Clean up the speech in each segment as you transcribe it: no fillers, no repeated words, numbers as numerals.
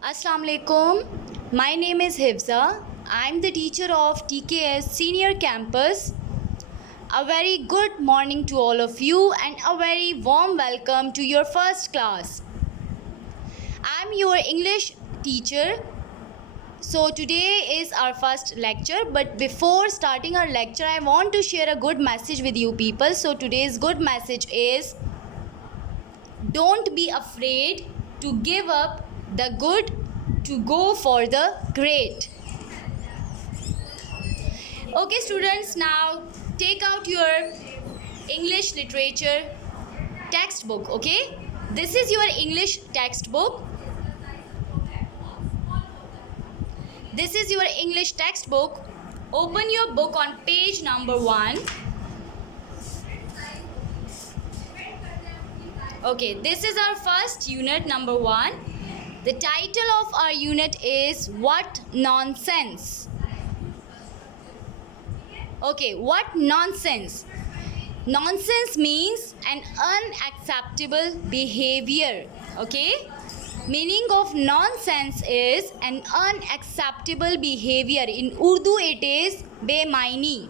Assalamu alaikum. My name is Hifza. I'm the teacher of TKS Senior Campus. A very good morning to all of you and a very warm welcome to your first class. I'm your English teacher. So today is our first lecture, but before starting our lecture I want to share a good message with you people. So today's good message is don't be afraid to give up the good to go for the great. Okay students, now take out your English literature textbook. Okay, this is your English textbook. This is your English textbook. Open your book on page number 1. Okay, this is our first unit, number 1. The title of our unit is What Nonsense? Okay, what nonsense? Nonsense means an unacceptable behavior. Okay, meaning of nonsense is an unacceptable behavior. In Urdu it is bemaini,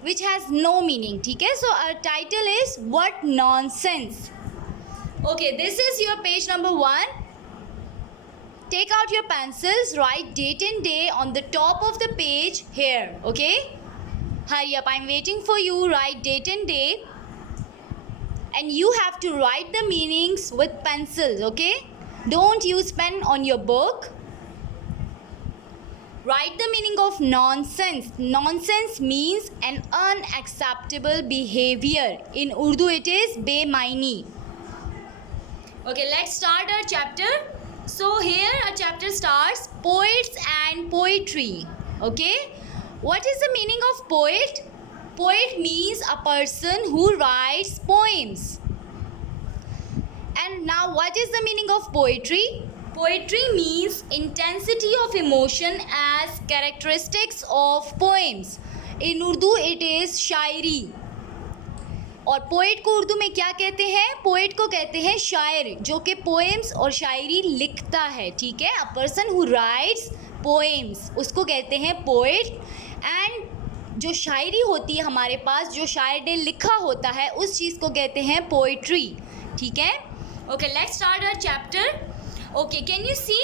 which has no meaning. ठीक है, so our title is What Nonsense. Okay, this is your page number 1. Take out your pencils, write date and day on the top of the page here. Okay, hurry up, I'm waiting for you. Write date and day, and you have to write the meanings with pencils. Okay, don't use pen on your book. Write the meaning of nonsense. Nonsense means an unacceptable behavior. In Urdu it is bemaini. Okay, let's start our chapter. So here our chapter starts, poets and poetry. Okay, what is the meaning of poet? Poet means a person who writes poems. And now what is the meaning of poetry? Poetry means intensity of emotion as characteristics of poems. In Urdu it is शायरी. और poet को उर्दू में क्या कहते हैं? Poet को कहते हैं शायर, जो कि पोएम्स और शायरी लिखता है. ठीक है, अ पर्सन हु राइट्स पोएम्स उसको कहते हैं पोएट. एंड जो शायरी होती है हमारे पास, जो शायर ने लिखा होता है, उस चीज़ को कहते हैं पोइट्री. ठीक है. Okay, let's start our chapter. Okay, can you see?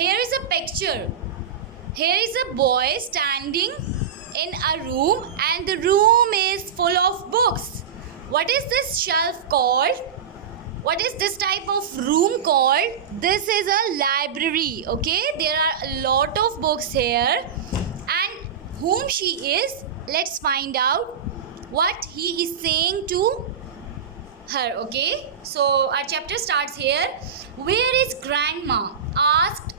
Here is a picture. Here is a boy standing in a room and the room is full of books. What is this shelf called? What is this type of room called? This is a library. Okay, there are a lot of books here. And whom she is? Let's find out what he is saying to her. Okay, so our chapter starts here. Where is grandma? Asked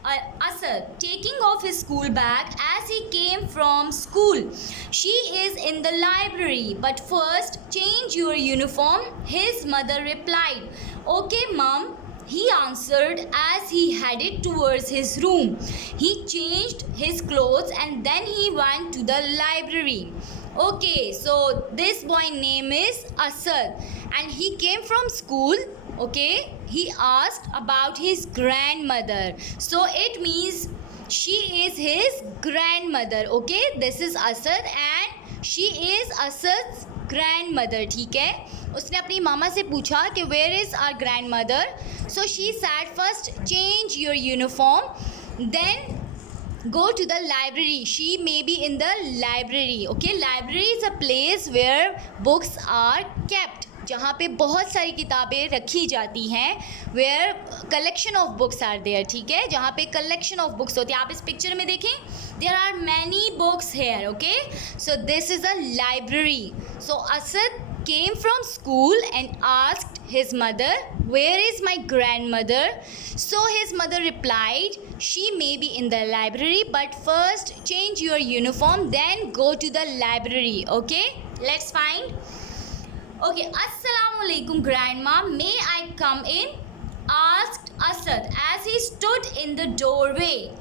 Asad, taking off his school bag as he came from school. She is in the library, but first change your uniform, his mother replied. Okay, mom, he answered as he headed towards his room. He changed his clothes and then he went to the library. Okay, so this boy name is Asad and he came from school. Okay, he asked about his grandmother, so it means she is his grandmother. Okay, this is Asad and she is Asad's grandmother. ठीक है, उसने अपनी मामा से पूछा कि where is our grandmother. So she said first change your uniform, then go to the library. She may be in the library. Okay, library is a place where books are kept, जहाँ पे बहुत सारी किताबें रखी जाती हैं. Where collection of books are there. ठीक है, जहाँ पे कलेक्शन ऑफ बुक्स होती है. आप इस पिक्चर में देखें, there are many books here. Okay, so this is a library. So Asad came from school and asked his mother, where is my grandmother? So his mother replied, she may be in the library, but first change your uniform, then go to the library. Okay, let's find. Okay, Assalamu alaikum grandma, may I come in? Asked Asad as he stood in the doorway.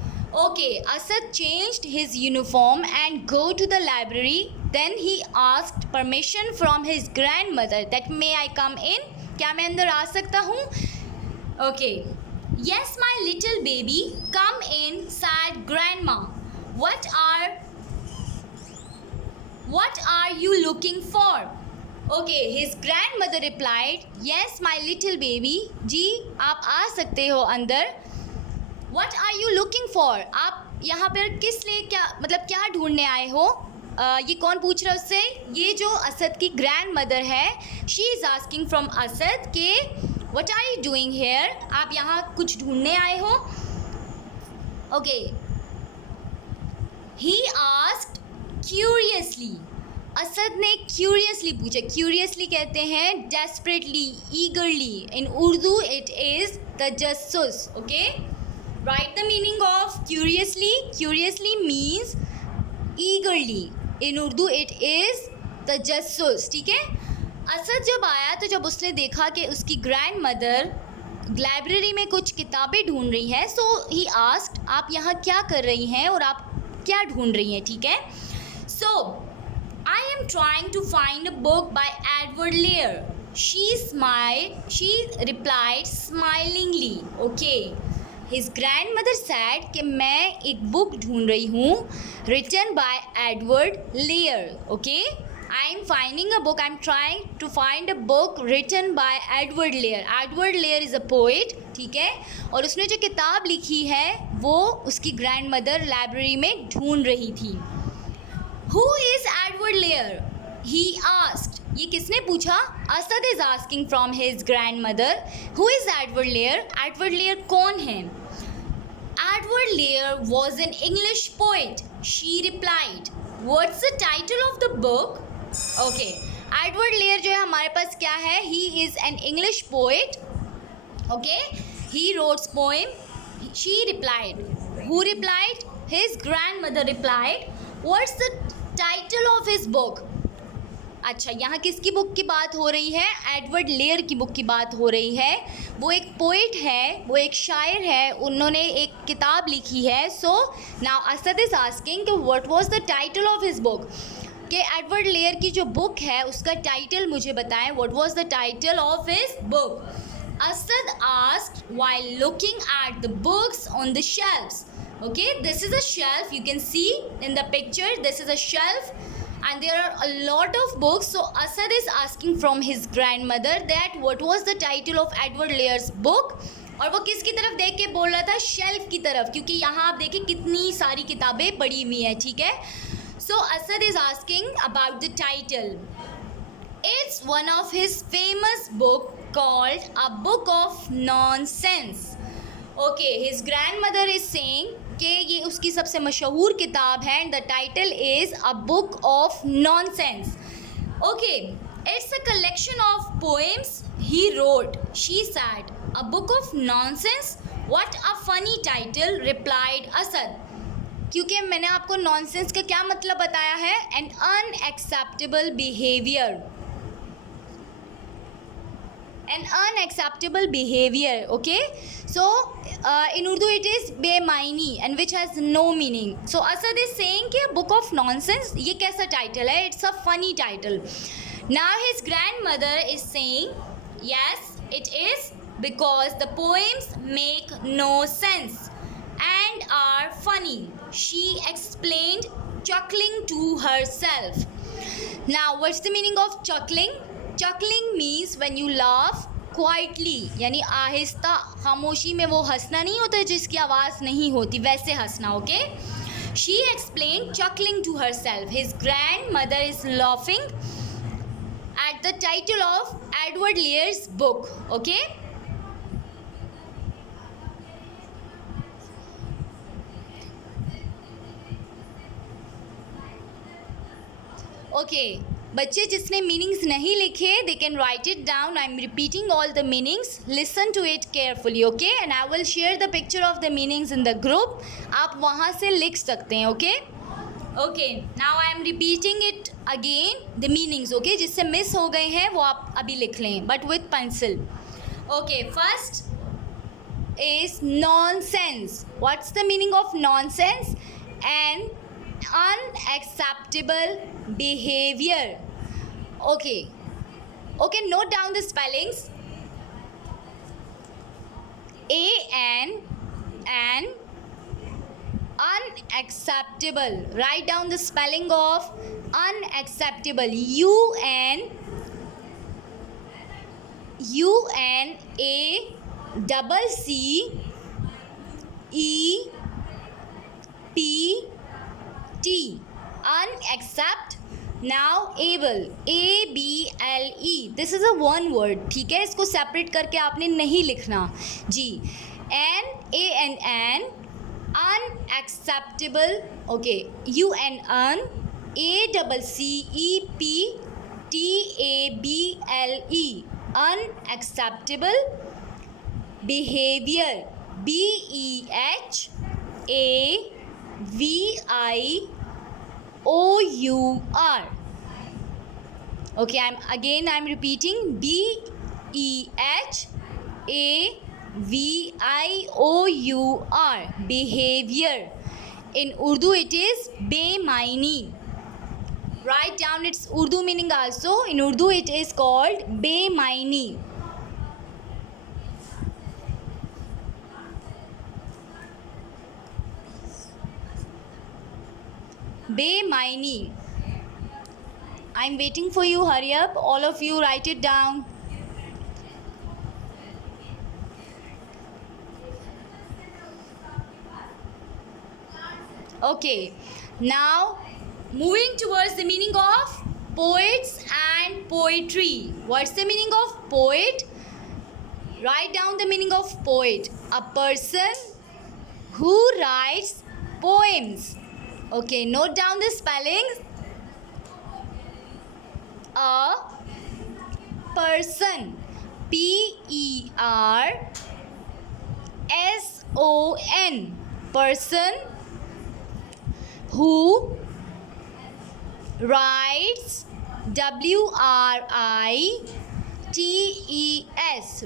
Okay, Asad changed his uniform and go to the library. Then he asked permission from his grandmother that may I come in? क्या मैं अंदर आ सकता हूँ? Okay, Yes, my little baby, come in, said grandma. What are you looking for? Okay, his grandmother replied, Yes, my little baby. जी, आप आ सकते हो अंदर. What are you looking for? आप यहाँ पर किस लिए क्या मतलब क्या ढूंढने आए हो? ये कौन पूछ रहा है उससे? ये जो असद की ग्रैंड मदर है, she is asking from Asad के what are you doing here? आप यहाँ कुछ ढूंढने आए हो? Okay, he asked curiously. Asad ने क्यूरियसली पूछा. क्यूरियसली कहते हैं desperately, eagerly. In Urdu it is तजस्सुस. Okay, write the meaning of curiously. Curiously means eagerly. In Urdu it is tajassus. ठीक है. असद जब आया तो जब उसने देखा कि उसकी ग्रैंड मदर लाइब्रेरी में कुछ किताबें ढूंढ रही है, सो ही आस्क्ड, आप यहाँ क्या कर रही हैं और आप क्या ढूंढ रही हैं? ठीक है. So I am trying to find a book by Edward Lear. She replied smilingly. Okay. His grandmother said कि मैं एक बुक ढूंढ रही हूँ written by Edward Lear. Okay, I am finding a book. I am trying to find a book written by Edward Lear. Edward Lear is a poet. ठीक है, और उसने जो किताब लिखी है वो उसकी ग्रैंडमदर लाइब्रेरी में ढूंढ रही थी. Who is Edward Lear? He asked. ये किसने पूछा? Asad is asking from his grandmother. Who is Edward Lear? Edward Lear कौन है? Edward Lear was an English poet. She replied. What's the title of the book? Okay, Edward Lear जो है हमारे पास क्या है? He is an English poet. Okay, he wrote poem. She replied. Who replied? His grandmother replied. What's the title of his book? अच्छा, यहाँ किसकी book की बात हो रही है? एडवर्ड लेयर की बुक की बात हो रही है. वो एक पोइट है, वो एक शायर है, उन्होंने एक किताब लिखी है. So now Asad is asking कि what was the title of his book. कि एडवर्ड लेयर की जो बुक है उसका टाइटल मुझे बताएं. What was the title of his book? Asad asked while looking at the books on the shelves. Okay, this is a shelf. You can see in the picture, this is a shelf and there are a lot of books. So Asad is asking from his grandmother that what was the title of Edward Lear's book. और वो किसकी तरफ देख के बोल रहा था? Shelf की तरफ, क्योंकि यहाँ आप देखिए कितनी सारी किताबें पड़ी हुई हैं. ठीक है. So Asad is asking about the title. It's one of his famous book called A Book of Nonsense. Okay, his grandmother is saying कि ये उसकी सबसे मशहूर किताब है. The title is a book of nonsense. Okay, it's a collection of poems he wrote. She said, a book of nonsense? What a funny title, replied Asad. क्योंकि मैंने आपको नॉनसेंस का क्या मतलब बताया है? An unacceptable behaviour. An unacceptable behavior. Okay, so in Urdu it is बेमानी and which has no meaning. So Asad is saying कि book of nonsense ये कैसा title है? It's a funny title. Now his grandmother is saying yes it is because the poems make no sense and are funny. She explained, chuckling to herself. Now what's the meaning of chuckling? Chuckling means when you laugh quietly, यानी आहिस्ता, खामोशी में वो हंसना नहीं होता जिसकी आवाज़ नहीं होती, वैसे हंसना. Okay. She explained, chuckling to herself. His grandmother is laughing at the title of Edward Lear's book. Okay. Okay. बच्चे जिसने मीनिंग्स नहीं लिखे they can write it down. I am repeating all the meanings. Listen to it carefully. Okay, and I will share the picture of the meanings in the group. आप वहाँ से लिख सकते हैं. Okay. Okay, now I am repeating it again the meanings. Okay, जिससे miss हो गए हैं वो आप अभी लिख लें, but with pencil. Okay, first is nonsense. What's the meaning of nonsense? And unacceptable behavior. Okay, note down the spellings. an unacceptable. Write down the spelling of unacceptable. UNACCEPT. Unaccept. Now able. ABLE. This is a one word. ठीक है, इसको separate करके आपने नहीं लिखना जी. NANN unacceptable. Okay, UNNACCEPTABLE. Unacceptable behavior. BEHAVIOUR. Okay, I'm repeating. BEHAVIOUR. Behavior. In Urdu it is bemaini. Write down its Urdu meaning also. In Urdu it is called bemaini. Bemaini. I'm waiting for you. Hurry up. All of you write it down. Okay. Now moving towards the meaning of poets and poetry. What's the meaning of poet? Write down the meaning of poet. A person who writes poems. Okay, note down the spellings. A person. PERSON. Person who writes. WRITES.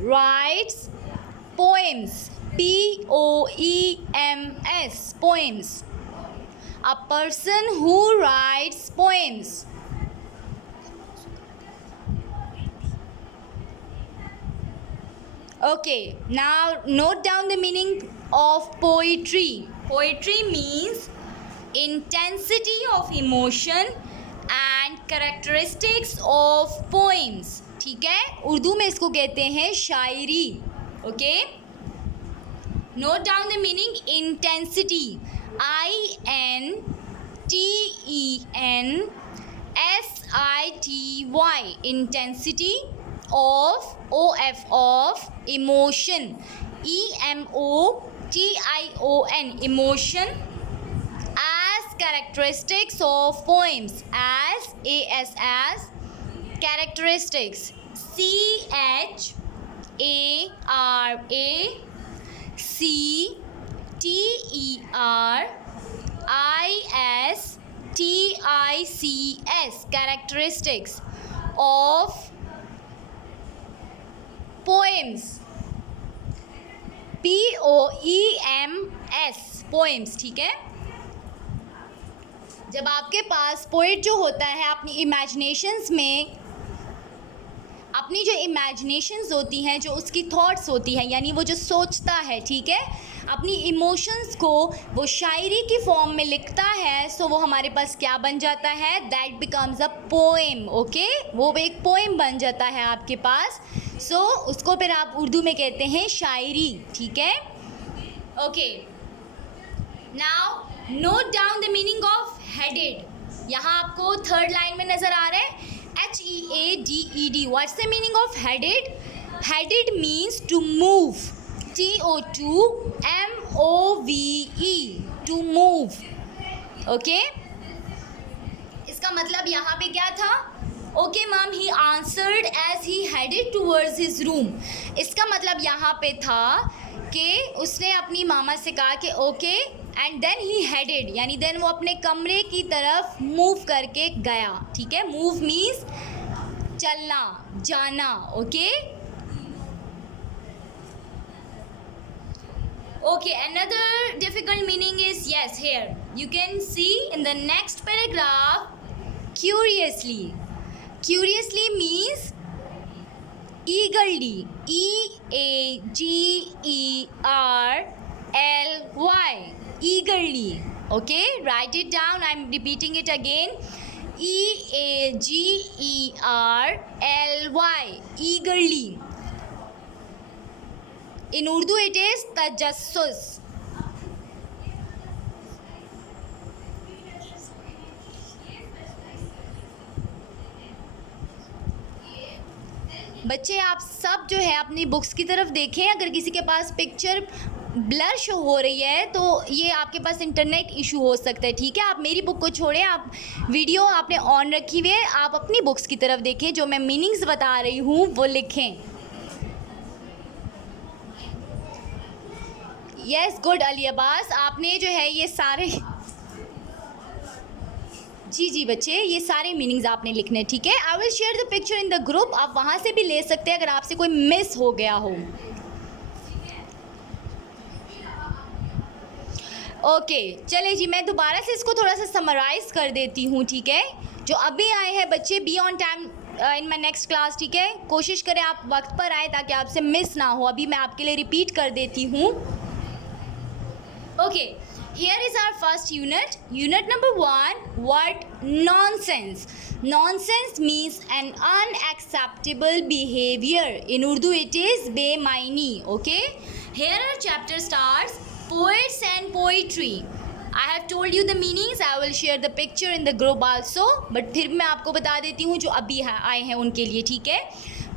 Writes poems. POEMS. Poems. A person who writes poems. Okay, now note down the meaning of poetry. Poetry means intensity of emotion and characteristics of poems. ठीक है, उर्दू में इसको कहते हैं शायरी. Okay, note down the meaning. Intensity. INTENSITY. Intensity of emotion. EMOTION. Emotion. As characteristics of poems. As characteristics. CHARACTERISTICS. Characteristics of poems. POEMS. poems. ठीक है, जब आपके पास पोएट जो होता है अपनी इमेजिनेशंस में, अपनी जो इमेजिनेशंस होती हैं, जो उसकी थॉट्स होती हैं, यानी वो जो सोचता है, ठीक है, अपनी इमोशंस को वो शायरी की फॉर्म में लिखता है. सो वो हमारे पास क्या बन जाता है? That becomes a poem. Okay, वो एक पोएम बन जाता है आपके पास. सो उसको फिर आप उर्दू में कहते हैं शायरी. ठीक है, okay. Now note down the meaning of headed. यहाँ आपको थर्ड लाइन में नज़र आ रहा है HEADED. What's the meaning of headed? Headed means to move. TOMOVE. To move. Okay, इसका मतलब यहाँ पे क्या था? Okay ma'am, he answered as he headed towards his room. इसका मतलब यहाँ पे था कि उसने अपनी मामा से कहा कि okay, and then he headed, यानी देन वो अपने कमरे की तरफ मूव करके गया. ठीक है, मूव मीन्स चलना, जाना. Okay, okay, another difficult meaning is, yes, here you can see in the next paragraph, curiously. Curiously means eagerly, E-A-G-E-R-L-Y, eagerly. Okay, write it down. I'm repeating it again. E-A-G-E-R-L-Y, eagerly. In Urdu it is tajassus. बच्चे आप सब जो है अपनी books की तरफ देखें. अगर किसी के पास पिक्चर ब्लर शो हो रही है तो ये आपके पास इंटरनेट इशू हो सकता है. ठीक है, आप मेरी बुक को छोड़ें, आप वीडियो आपने ऑन रखी हुई है, आप अपनी बुक्स की तरफ देखें. जो मैं मीनिंग्स बता रही हूँ वो लिखें. यस, गुड अली अब्बास, आपने जो है ये सारे जी बच्चे ये सारे मीनिंग्स आपने लिखने. ठीक है, आई will share the picture in the group. आप वहाँ से भी ले सकते हैं अगर आपसे कोई मिस हो गया हो. ओके, चले जी, मैं दोबारा से इसको थोड़ा सा समराइज़ कर देती हूँ. ठीक है, जो अभी आए हैं बच्चे, be on time in my next class. ठीक है, कोशिश करें आप वक्त पर आए ताकि आपसे मिस ना हो. अभी मैं आपके लिए रिपीट कर देती हूँ. Okay, here is our first unit. Unit number 1, word nonsense. Nonsense means an unacceptable behavior. In Urdu it is bemaini. Okay, here our chapter starts, poets and poetry. I have told you the meanings. I will share the picture in the group also. But फिर मैं आपको बता देती हूँ जो अभी आए हैं उनके लिए. ठीक है,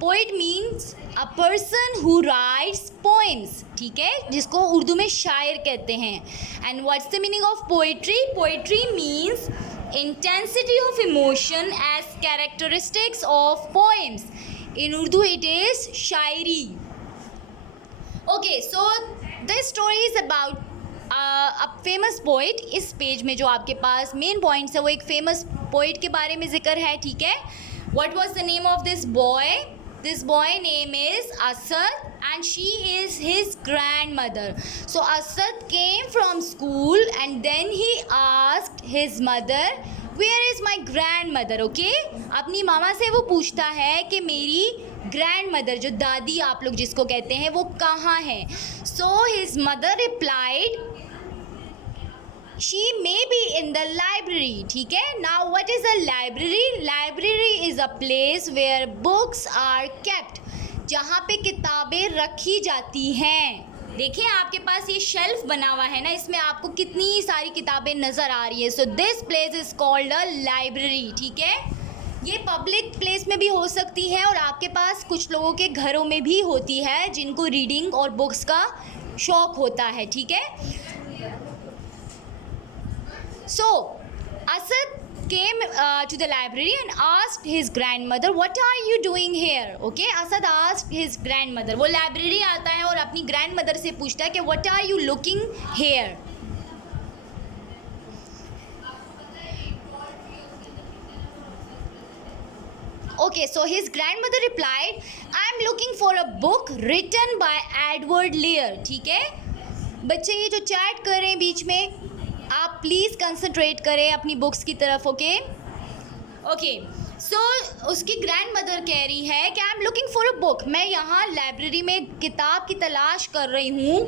poet means a person who writes poems. ठीक है, जिसको उर्दू में शायर कहते हैं. And what's the meaning of poetry? Poetry means intensity of emotion as characteristics of poems. In Urdu it is shayari. Okay, so this story is about a famous poet. इस page में जो आपके पास मेन पॉइंट्स है वो एक फेमस पोइट के बारे में जिक्र है. ठीक है, what was the name of this boy? This boy name is Asad and she is his grandmother. So Asad came from school and then he asked his mother, where is my grandmother? Okay, अपनी मामा से वो पूछता है कि मेरी grandmother, जो दादी आप लोग जिसको कहते हैं, वो कहाँ है. So his mother replied, she may be in the library. ठीक है, now what is a library? Library is a place where books are kept. जहाँ पे किताबें रखी जाती हैं. देखिए आपके पास ये शेल्फ बना हुआ है ना, इसमें आपको कितनी सारी किताबें नज़र आ रही है. So this place is called a library. ठीक है, ये पब्लिक प्लेस में भी हो सकती है और आपके पास कुछ लोगों के घरों में भी होती है जिनको रीडिंग और बुक्स का शौक़ होता है. ठीक है, so Asad came to the library and asked his grandmother, what are you doing here? Okay, Asad asked his grandmother. वो लाइब्रेरी आता है और अपनी grandmother से पूछता है कि what are you looking here? Okay, so his grandmother replied, I am looking for a book written by Edward Lear. ठीक है बच्चे, ये जो चैट कर रहे हैं बीच में, आप प्लीज़ कंसंट्रेट करें अपनी बुक्स की तरफ. ओके ओके, सो उसकी ग्रैंड मदर कह रही है कि I am looking for a book. मैं यहाँ लाइब्रेरी में किताब की तलाश कर रही हूँ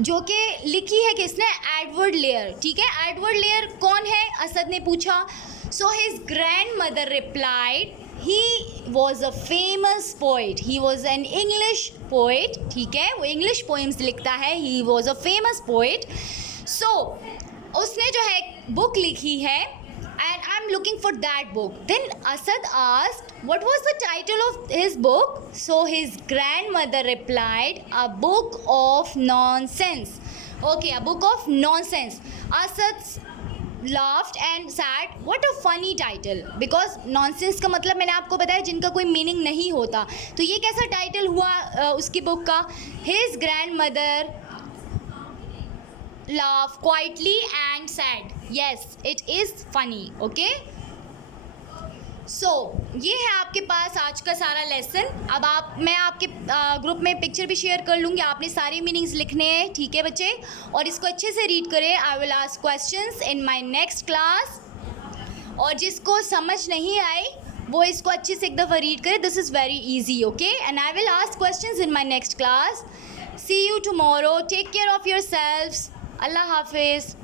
जो कि लिखी है किसने? Edward Lear. ठीक है, एडवर्ड लेयर कौन है? असद ने पूछा. So his grandmother replied, he was a famous poet. He was an English poet. ठीक है, वो इंग्लिश पोइम्स लिखता है. He was a famous poet. So उसने जो है बुक लिखी है and I'm looking for that book. Then Asad asked, what was the title of his book? So his grandmother replied, a book of nonsense. Okay, a book of nonsense. Asad laughed and said, what a funny title. Because nonsense का मतलब मैंने आपको बताया जिनका कोई meaning नहीं होता. तो ये कैसा टाइटल हुआ उसकी बुक का? His grandmother laughed quietly and said, yes, it is funny. Okay, so ये है आपके पास आज का सारा लेसन. अब मैं आपके ग्रुप में पिक्चर भी शेयर कर लूँगी. आपने सारे मीनिंग्स लिखने हैं. ठीक है बच्चे, और इसको अच्छे से रीड करें. आई will ask questions in my next class. और जिसको समझ नहीं आई वो इसको अच्छे से एक दफ़ा रीड करें. This is very easy. Okay, and I will ask questions in my next class. See you tomorrow. Take care of yourselves. अल्लाह हाफिज़.